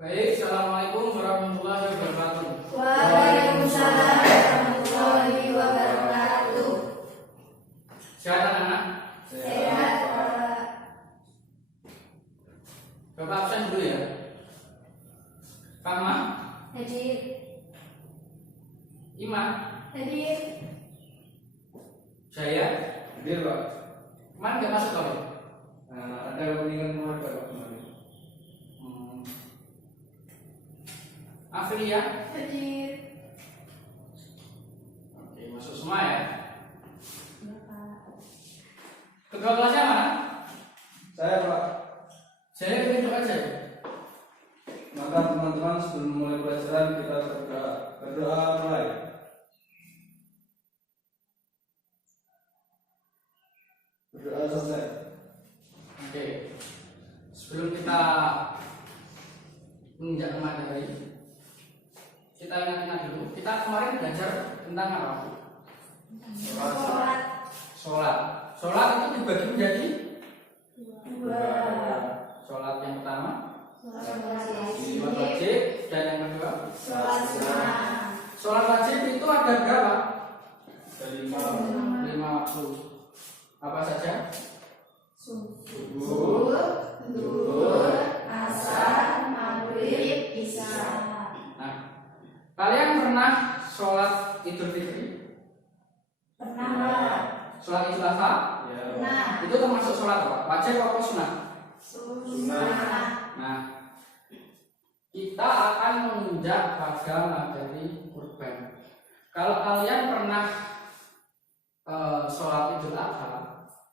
Baik, assalamualaikum warahmatullahi wabarakatuh. Waalaikumsalam warahmatullahi wabarakatuh. Sehat anak-anak? Sehat, Pak. Bapak absen dulu ya. Pak Ma, Hadir. Ima, Hadir. Jaya, Hadir Pak. kemarin nggak masuk kali? Ada kepentingan keluarga Pak kemarin. Afilia, Hadir. oke, masuk semua ya. Ketua kelasnya mana? Saya Pak. Jaya tunjuk aja. Maka teman-teman sebelum mulai pelajaran kita berdoa mulai. Berdoa selesai. Oke, sebelum kita menginjak materi, kita ingat-ingat dulu. Kita kemarin belajar tentang apa? Sholat. Sholat. Sholat itu dibagi menjadi Dua. sholat yang pertama, Sholat sholat wajib. wajib, dan yang kedua, Sholat sunnah. sholat wajib itu ada berapa? Dari 50. Apa saja? Subuh, zuhur, asar, maghrib, isya. Nah, kalian pernah sholat Idul Fitri? Pernah, Pak? Sholat Idul Adha? Ya. Pernah. Itu termasuk sholat apa? Wajib atau sunnah? Sunnah. Nah, kita akan menginjak pada materi kurban. Kalau kalian pernah sholat Idul Adha,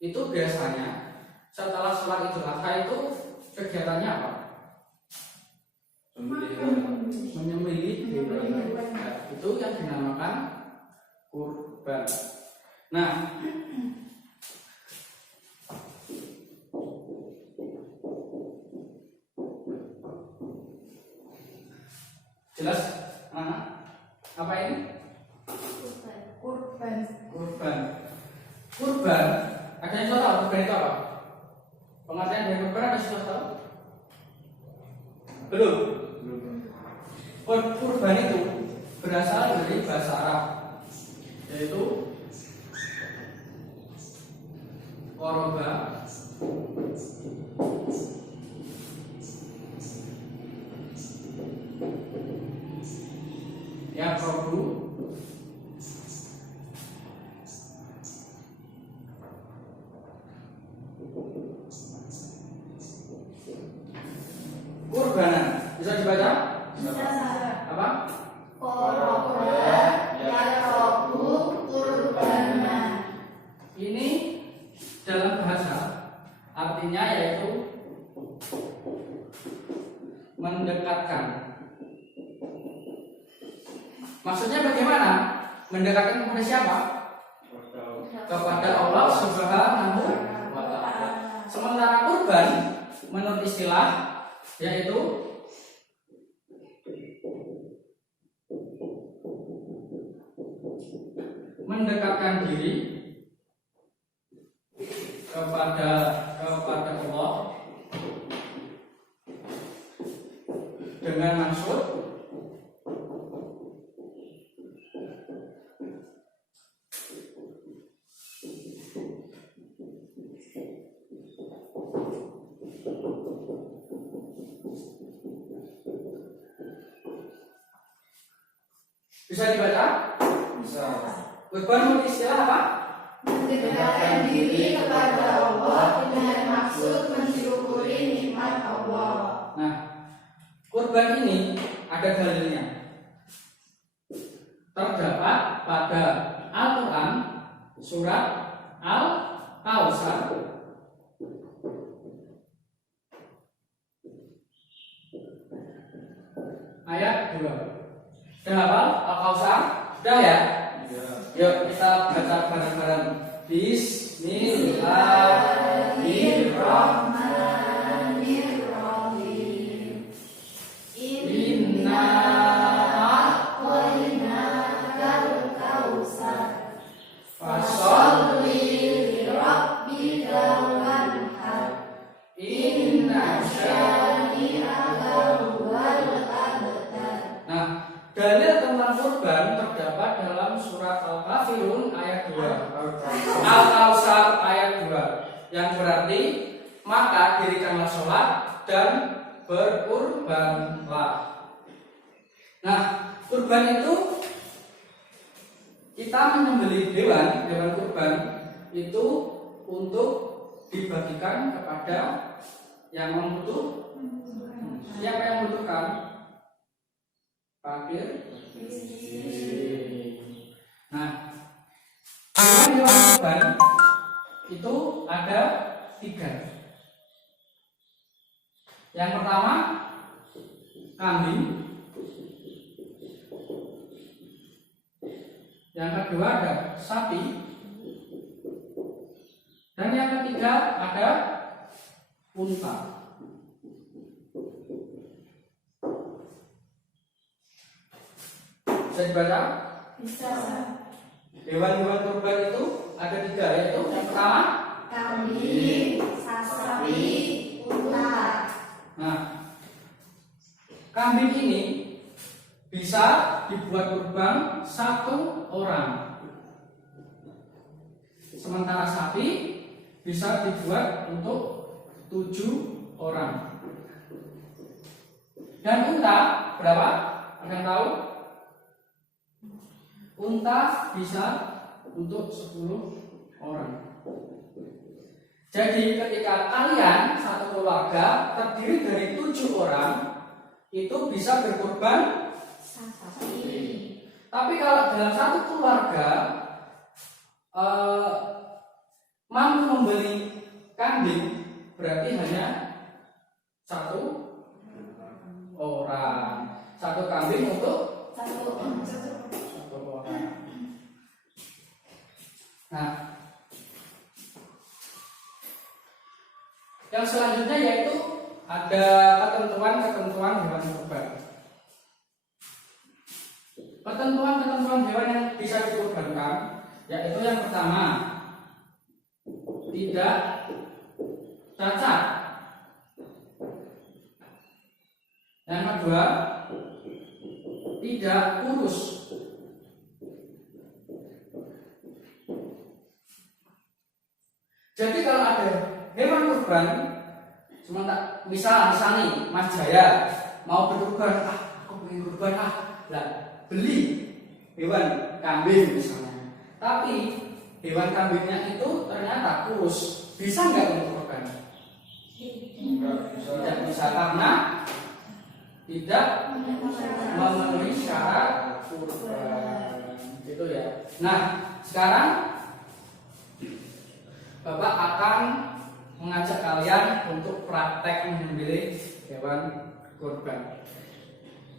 itu biasanya setelah sholat Idul Adha itu kegiatannya apa? Menyembelih hewan. Nah, itu yang dinamakan kurban. Nah, jelas? Apa ini? Kurban. Kurban. Kurban. Ada yang sudah tahu kurban itu apa? Pengertian dari kurban ada yang sudah tahu? Belum. Kurban itu berasal dari bahasa Arab, yaitu qoroba, ya probu, kurbanan. Bisa dibaca? Bisa. Apa? Korban yarobu kurbanan. Ini dalam bahasa artinya yaitu mendekatkan. Maksudnya bagaimana? Mendekatkan kepada siapa? Kepada Allah Subhanahu wa Ta'ala. Sementara kurban menurut istilah yaitu mendekatkan diri kepada Allah dengan maksud bisa dibaca? Bisa. Kurban menurut istilah apa? Mendekatkan diri kepada Allah dengan maksud mensyukuri nikmat Allah. Nah, kurban ini ada dalilnya. Terdapat pada Al-Quran surat Al-Kautsar ayat 2. Sudah hafal Al-Kautsar? Sudah ya? Ya. Yuk kita baca bareng-bareng. Bismillahirrahmanirrahim. Inna a'tainakal kautsar. fasolli Sholli li rabbika wanhar. inna Syani'aka huwal Al-Kautsar ayat 2, yang berarti maka dirikanlah sholat dan berkurbanlah. Nah, kurban itu kita menyembelih hewan kurban itu untuk dibagikan kepada yang membutuhkan. Siapa yang membutuhkan? Fakir. Nah, hewan kurban itu ada 3. Yang pertama kambing, yang kedua ada sapi, dan yang ketiga ada unta. Bisa dibaca? Bisa. Hewan-hewan kurban itu ada 3, yaitu yang pertama Kambing, sapi, unta. Nah, kambing ini bisa dibuat kurban 1 orang. Sementara sapi bisa dibuat untuk 7 orang. Dan unta berapa? Ada yang tahu? Unta bisa untuk 10 orang. Jadi ketika kalian satu keluarga terdiri dari 7 orang, itu bisa berkurban Sapi. Tapi kalau dalam satu keluarga mampu membeli kambing, berarti hanya 1 orang. 1 kambing untuk 1 orang. Nah, yang selanjutnya yaitu ada ketentuan-ketentuan hewan kurban. Ketentuan-ketentuan hewan yang bisa dikurbankan yaitu yang pertama, tidak cacat. Yang kedua, tidak kurus. Jadi kalau ada hewan kurban, sementara misal nih Mas Jaya mau berkurban, aku pengen kurban lah beli hewan kambing misalnya, tapi hewan kambingnya itu ternyata kurus, bisa nggak untuk kurban? Tidak bisa karena tidak memenuhi syarat kurban, gitu ya. Nah, sekarang Bapak akan mengajak kalian untuk praktek menyembelih hewan kurban.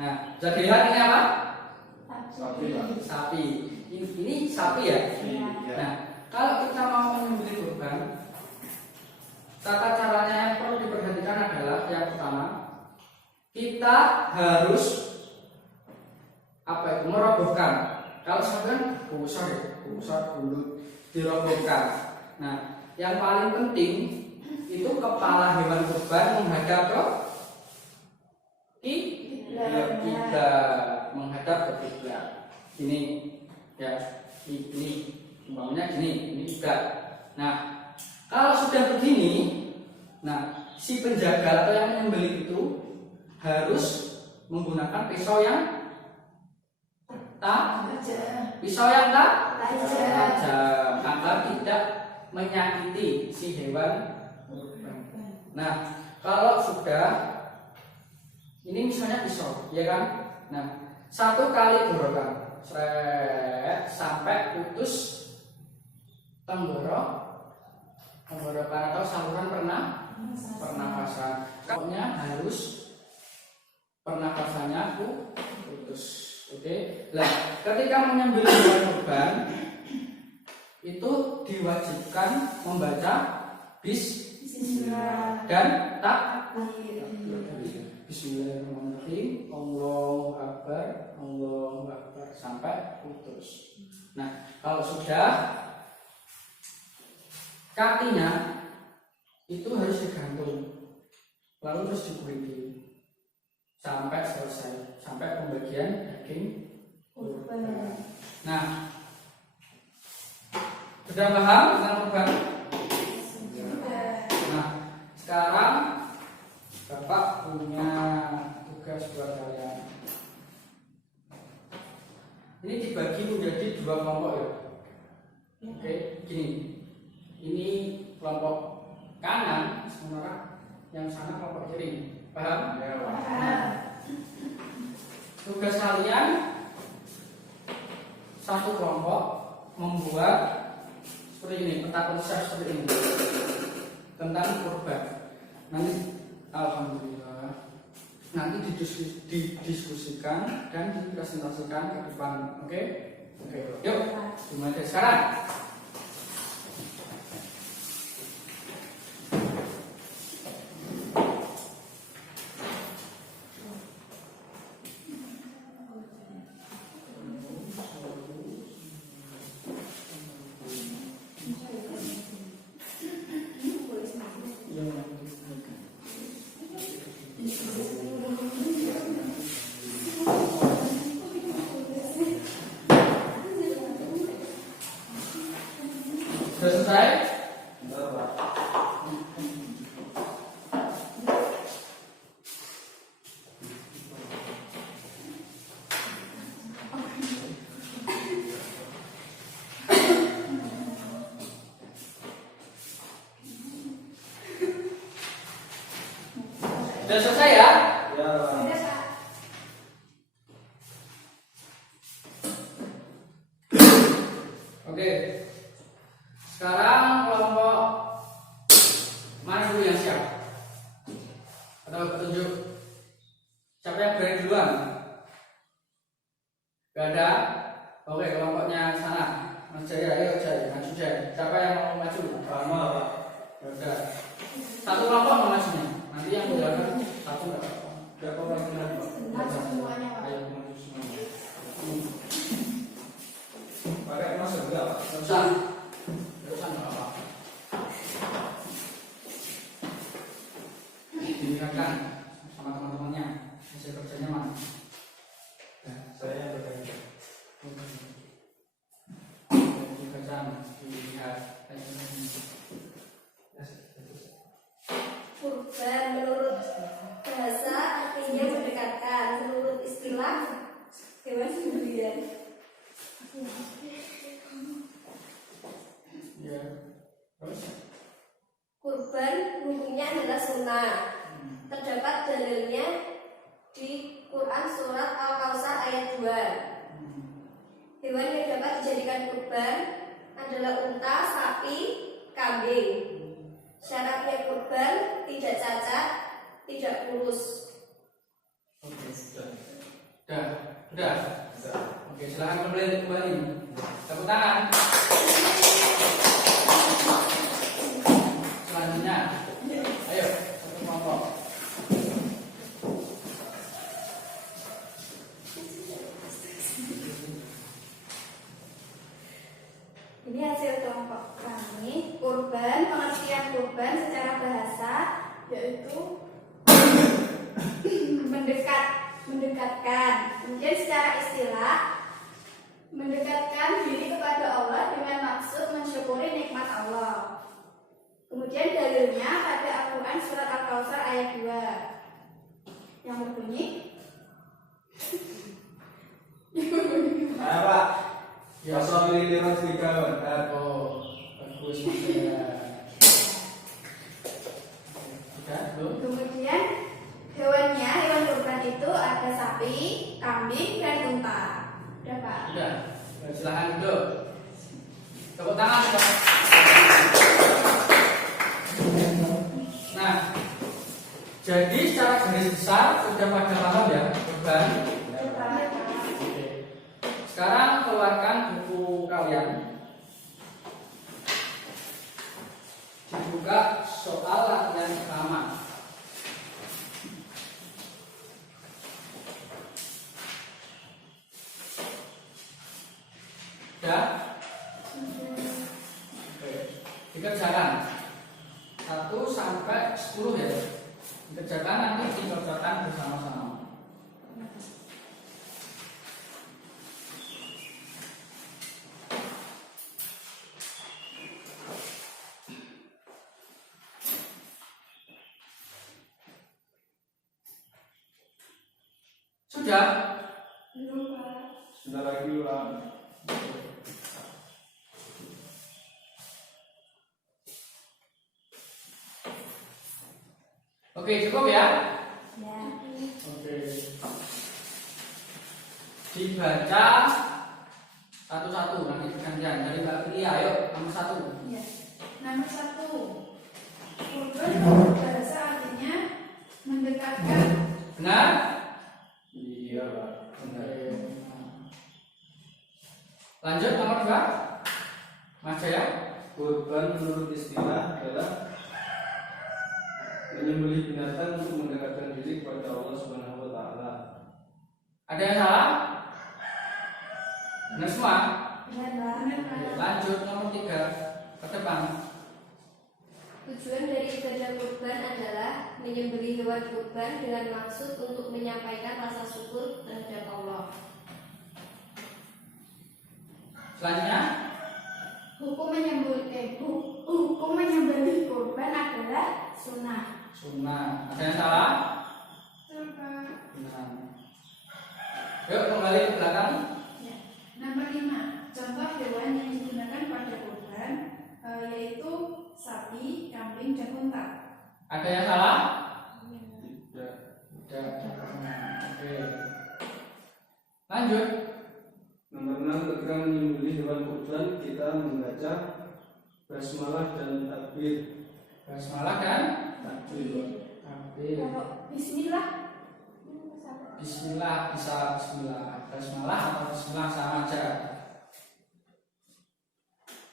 Nah, jadi ini apa? Sapi, Pak. Sapi. Ini sapi ya? Iya. Nah, kalau kita mau menyembelih kurban, tata caranya yang perlu diperhatikan adalah yang pertama, kita harus merobohkan. Kalau sampean besar dulu dirobohkan. Nah, yang paling penting itu kepala hewan kurban menghadap ke kiblat, menghadap ke kiblat. Ini ya, ini umpamanya gini, ini kiblat. Nah, kalau sudah begini, nah si penjaga atau yang menyembelih itu harus menggunakan pisau yang tajam agar tidak menyakiti si hewan kurban. Nah, kalau sudah ini misalnya pisau, ya kan? Nah, 1 kali gorokan, sampai putus tenggorokan atau saluran pernapasan. Pokoknya harus pernapasannya putus. Oke. Nah, ketika menyembelih hewan kurban itu diwajibkan membaca bismillah dan takbir. Bismillahirrahmanirrahim. Allahu Akbar, Allahu Akbar sampai putus. Nah, kalau sudah kakinya itu harus digantung, lalu terus digulung sampai selesai, sampai pembagian daging kurban. Nah, Sudah paham tentang kurban? Nah, sekarang Bapak punya tugas buat kalian. Ini dibagi menjadi 2 kelompok ya. Oke, gini. Ini kelompok kanan, sementara yang sana kelompok kiri. Paham? Tugas kalian satu kelompok membuat seperti ini, peta konsep seperti ini tentang kurban. Nanti alhamdulillah nanti didiskusikan dan dipresentasikan ke depan. Oke? Yuk, dimulai dari sekarang. Sudah selesai? Sudah selesai ya? Oke. Sekarang kelompok mana dulu yang siap? Atau petunjuk? Siapa yang berani duluan? Gak ada? Oke, kelompoknya sana. Mas Jaya, ayo Jaya, maju Jaya. Siapa yang mau maju? Sama Pak. Udah. Satu kelompok mau majunya. Nanti yang menjalankan satu nggak apa-apa. Berapa orang yang ada, Pak? Maju semuanya, Pak. Ayo maju semuanya. Pakai emas enggak, Pak? Nggak usah. Nggak usah, nggak apa-apa. Diingatkan sama teman-temannya hasil kerjanya mana? Saya yang bertanya. Dibaca, dilihat. Kurban menurut bahasa artinya mendekatkan, menurut istilah hewan sembelihan. Ya. Terus? Kurban hukumnya adalah sunnah. Terdapat dalilnya di Quran surat Al-Kautsar ayat 2. Hewan yang dapat dijadikan kurban adalah unta, sapi, kambing. Syaratnya kurban tidak cacat, tidak kurus. Oke. Udah. Udah. Oke, silahkan kembali. Tepuk tangan. Selanjutnya, ayo satu kelompok. Ini hasil kelompok kami. Kurban, pengertian kurban secara bahasa yaitu mendekatkan. Kemudian secara istilah mendekatkan diri kepada Allah dengan maksud mensyukuri nikmat Allah. Kemudian dalilnya pada Al-Quran surat Al-Kautsar ayat 2 yang berbunyi Ayo, Pak. Ya, Pasal pilih lewat 3, Pak. oh, bagus ya. Udah, belum? Kemudian hewan kurban itu ada sapi, kambing, dan unta. Udah Pak? Udah. Silahkan duduk. Tepuk tangan, Pak. Nah, jadi secara garis besar sudah pada paham ya kurban. Oke. Sekarang keluarkan buku kalian. Dibuka soal latihan pertama. Ya. Oke. Dikerjakan 1 sampai 10 ya. Dikerjakan nanti dikerjakan bersama-sama. Sudah? Belum, Pak. Sudah lagi ulang. Oke, cukup ya? Ya. Oke. Dibaca satu-satu, nanti gantian dari Mbak Filia. Ayo, nomor 1. Ya. Nomor 1. Kurban bahasa artinya mendekatkan. Benar? Iya, Pak. Benar. Lanjut nomor 2. Mas Jaya. Kurban menurut istilah adalah menyembelih binatang untuk mendekatkan diri kepada Allah Subhanahu wa taala. Ada yang salah? Benar semua? Benar, Pak. Lanjut nomor 3 ke depan. Tujuan dari ibadah kurban adalah menyembelih hewan kurban dengan maksud untuk menyampaikan rasa syukur terhadap Allah. Selanjutnya, Hukum menyembelih kurban adalah sunnah. sunnah. Ada yang salah? Benar. Benar. Yuk kembali ke belakang. Ya. Nomor 5. Contoh hewan yang digunakan pada kurban yaitu sapi, kambing, dan unta. Ada yang salah? Tidak. Tidak. Oke. Lanjut. Nomor 6, ketika menyembelih hewan kurban kita membaca basmalah dan takbir. Basmalah dan Takbir. takbir. Kalau Bismillah. Bismillah, bisa bismillah. Basmalah atau bismillah sama aja.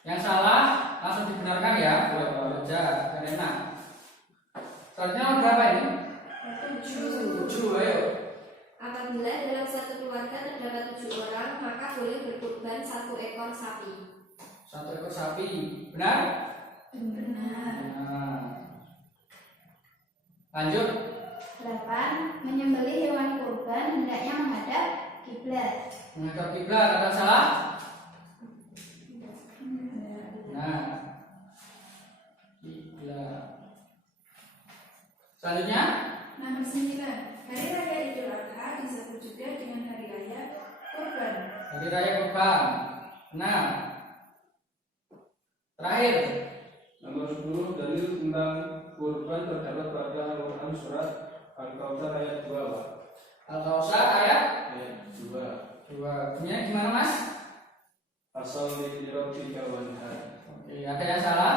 Yang salah langsung dibenarkan ya. Boleh aja, kan enak. Selanjutnya nomor berapa ini? 7. Ayo. Apabila dalam satu keluarga terdapat 7 orang, maka boleh berkurban 1 ekor sapi. 1 ekor sapi. Benar? Benar. Nah. Lanjut. 8. Menyembelih hewan kurban hendaknya menghadap kiblat. Menghadap kiblat, ada yang salah? Nah. Kiblat. Selanjutnya, Nomor 9. Hari raya Idul Adha disebut juga dengan hari raya kurban. hari raya kurban. Nah. Terakhir, Nomor 10, dalil tentang kurban terdapat pada Al-Quran surat Al-Kautsar ayat 2, Pak. Al-Kautsar ayat Ayat 2. 2. Bunyinya gimana, Mas? Asal li rabbika wanhar. Oke, ada yang salah?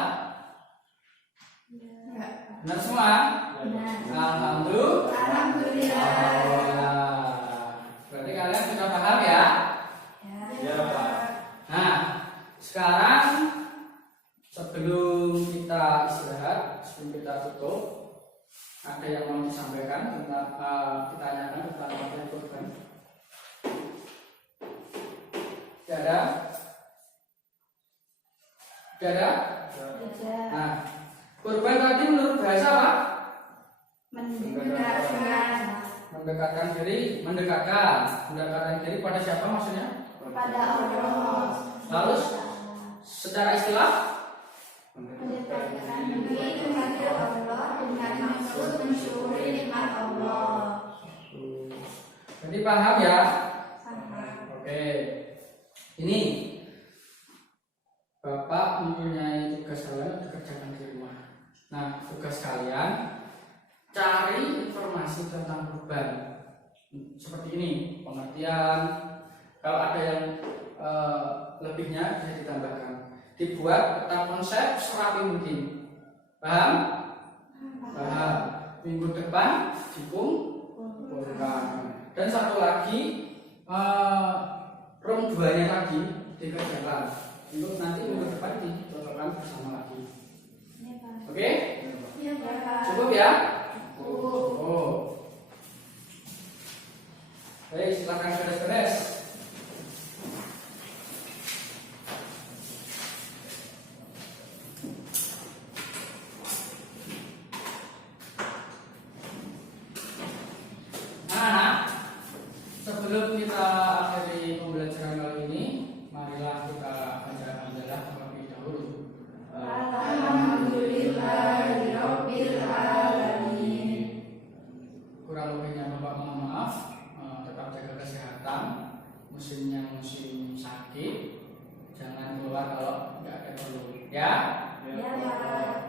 Enggak. Benar semua? Benar. Alhamdulillah. Alhamdulillah. Berarti kalian sudah paham ya? Ya, Pak. Nah, sekarang sebelum kita istirahat, sebelum kita tutup, ada yang mau disampaikan tentang ditanyakan tentang materi kurban? Tidak ada? Tidak ada? Nah, kurban tadi menurut bahasa apa? Mendekatkan diri pada siapa maksudnya? Kepada Allah. Lalu secara istilah Mendekatkan diri kepada Allah dengan maksud mensyukuri nikmat Allah. jadi paham ya? Sama. Oke. Ini Bapak mempunyai tugas kalian dikerjakan di rumah. Nah, tugas kalian cari informasi tentang kurban. Seperti ini, pengertian. Kalau ada yang lebihnya bisa ditambahkan. Dibuat tentang konsep serapi mungkin. Paham? Paham. Minggu depan dikumpulkan. Dan satu lagi, room 2-nya tadi dikerjakan. Untuk nanti minggu depan dicocokkan bersama lagi. Oke? Iya, Pak. Cukup ya? Cukup. Oh. Baik, silakan beres-beres. Nah, sebelum kita akhiri pembelajaran kali ini, marilah kita baca hamdalah terlebih dahulu. Alhamdulillahirabbil alamin. Kurang lebihnya Bapak mohon maaf. Tetap musimnya musim sakit, jangan keluar kalau nggak ada perlu, ya. Ya, Ya, Pak.